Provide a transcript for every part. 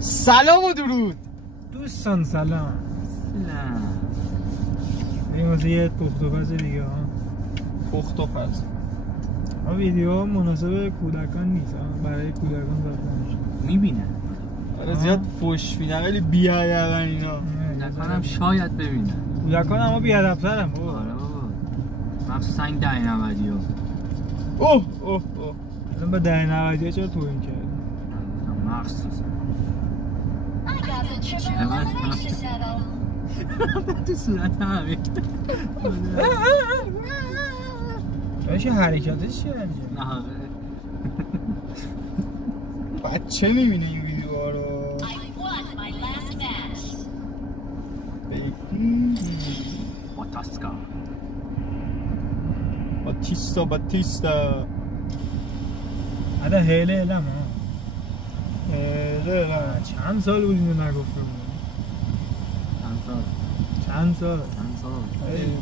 سلام و درود دوستان، سلام. این واسه یه پخت و پز دیگه ها. پخت و پز ویدیو مناسب کودکان نیست برای کودکان داده میشه. میبینن آره زیاد فوش میدن ولی بیادبن اینا. کودکان هم شاید ببینن. کودکان اما بیادب‌ترن بابا. آره بابا، مخصوصا این 1090 ها. اوه اوه اوه الان با 1090 چرا توهین کرد؟ مخصوصا تو صورت همین باشه حرکاتش چیه؟ نه بچه میبینه این ویدیوها رو. باتیستا حالا هیله علم ها. چند سال بود اینو نگفته بود؟ چند سال؟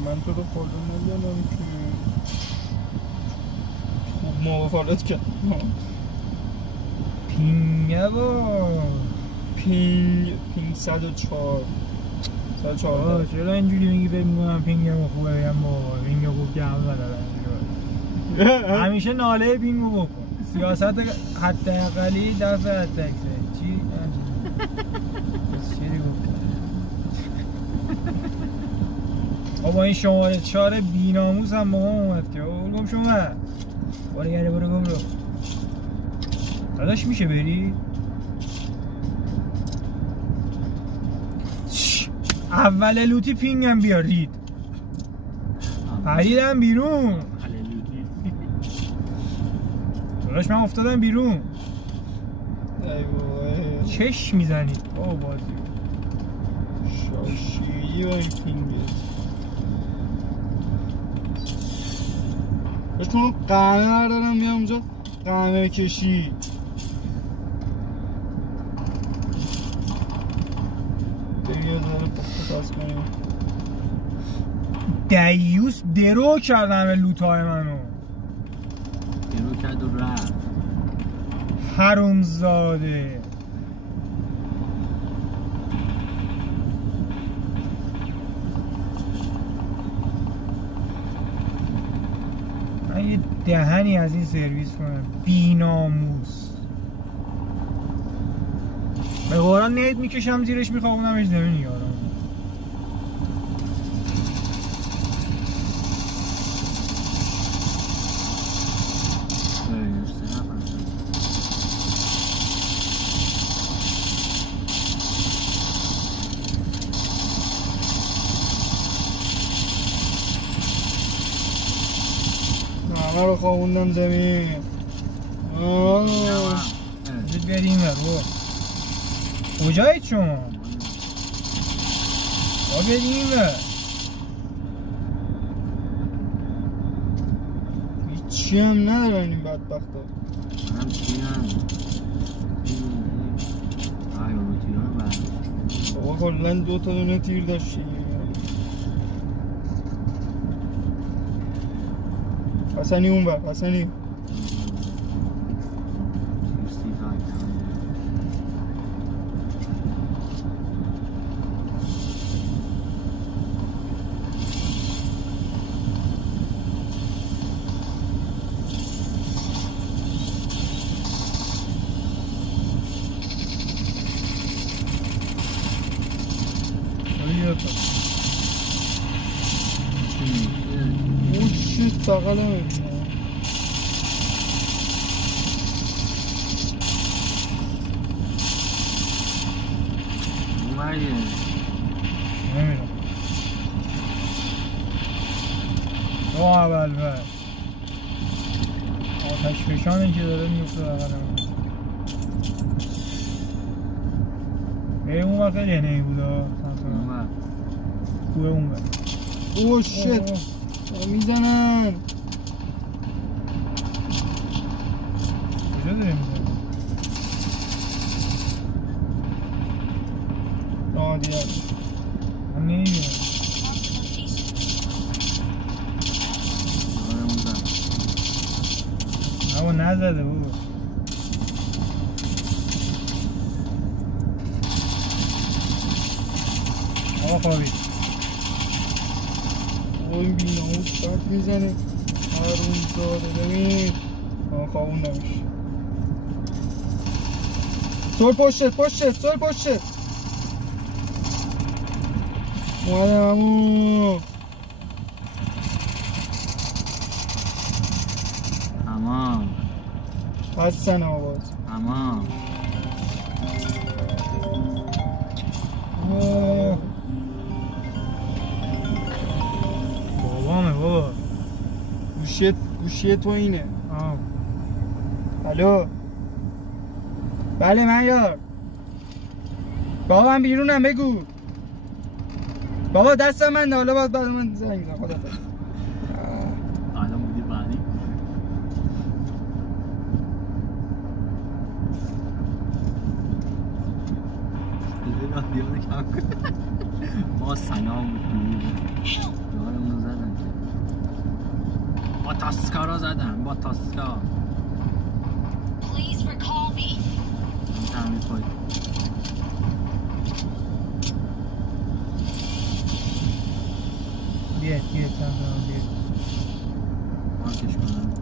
من تو رو خودم ندیدم که خوب موافقت کرد. پینگه با پینگ 104 چرا اینجوری میگی فکر میکنم پینگم خوبه بگم با پینگ خوب که همه بدارن. همیشه ناله پینگو بکن. سیاست حتی اقلی دفع حتی اکسه چی؟ چی گفت؟ با این شماره 4 بیناموس هم با ما اومد که گم شما برو گره برو گم رو داداش میشه بری؟ اول لوتی پینگم بیارید پریدم بیرون داداش من افتادم بیرون. چش میزنید بابا بازی شاشیدی با این پینگه. بهتون قهوه بردارم میام اونجا قهوه کشی. دیگه داره پخت کنیم. دیوس درو کرد همه لوتای منو. درو کرد و رفت. حرومزاده. من یه دهنی از این سرویس کنم بی‌ناموس. به قرآن نیت میکشم زیرش میخوابونمش زمین یارم. همه رو خوابوندم زمین. بید بریم رو کجایید شما؟ با بریم هیچی هم ندارن این بدبخت ها. هم چی هم رو تیران برد بابا کلن 2 تا دونه تیر داشتی. حسنی اون بر حسنی اون شیط بقل همه نمیدونم او اول بر آتش فشانی که داره میفته بقل همه به اون وقت خیلی هنهی بوده کوه اون بر اوه شیط میزنن. کجا داره میزنن؟ آه دیگه من نمیدونم. اما نزده بود آقا خوابید این بی‌ناموس بد میزنه حروم زاده ببین خوابون نمیشه سول پشتت اومدم همون تمام هستن آواز تمام بابامه بابا گوشی تو اینه الو بله من یار بابا من بیرونم بگو بابا دستم من حالا باید بعد من زنگ بزنم خدا الان بودی بعدی رادیو کم کن ما سلام بود دارمون زدن با تاسکا را زدن با تاسکا Please recall me. تعمیر کنید بیاد چند بیاد مارکش کنم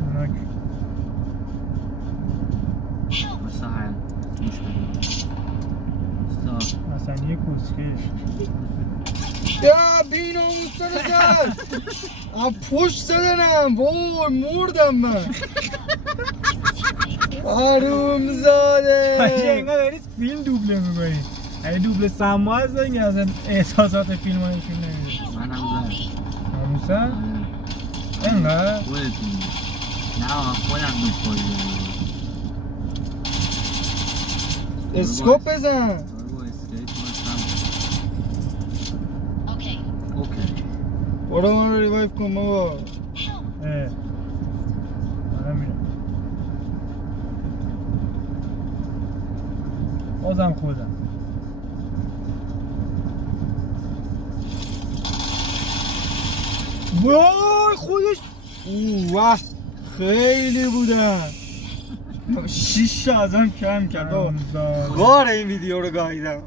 اوناک بسا حیات گوش کنیم بسا اصلا یه کسکش یا بی‌ناموس رو زد از پشت زدنم وای مردم من حروم زاده اینقدر دارید فیلم دوبله میکنی اگه دوبله سما هست دارین اصلا احساسات فیلم ها نشون نمیده من هم زد ناموسا؟ اینقدر؟ خودتون نه خودم دوست اسکوپ بزن با اسکیت باشم Okay. اوکی برو من رو ریوایف کن بابا Help. منم میرم بازم خودم وای خودش اوه خیلی بودن 6 ازم کم کرد غار این ویدیو رو گاهیدم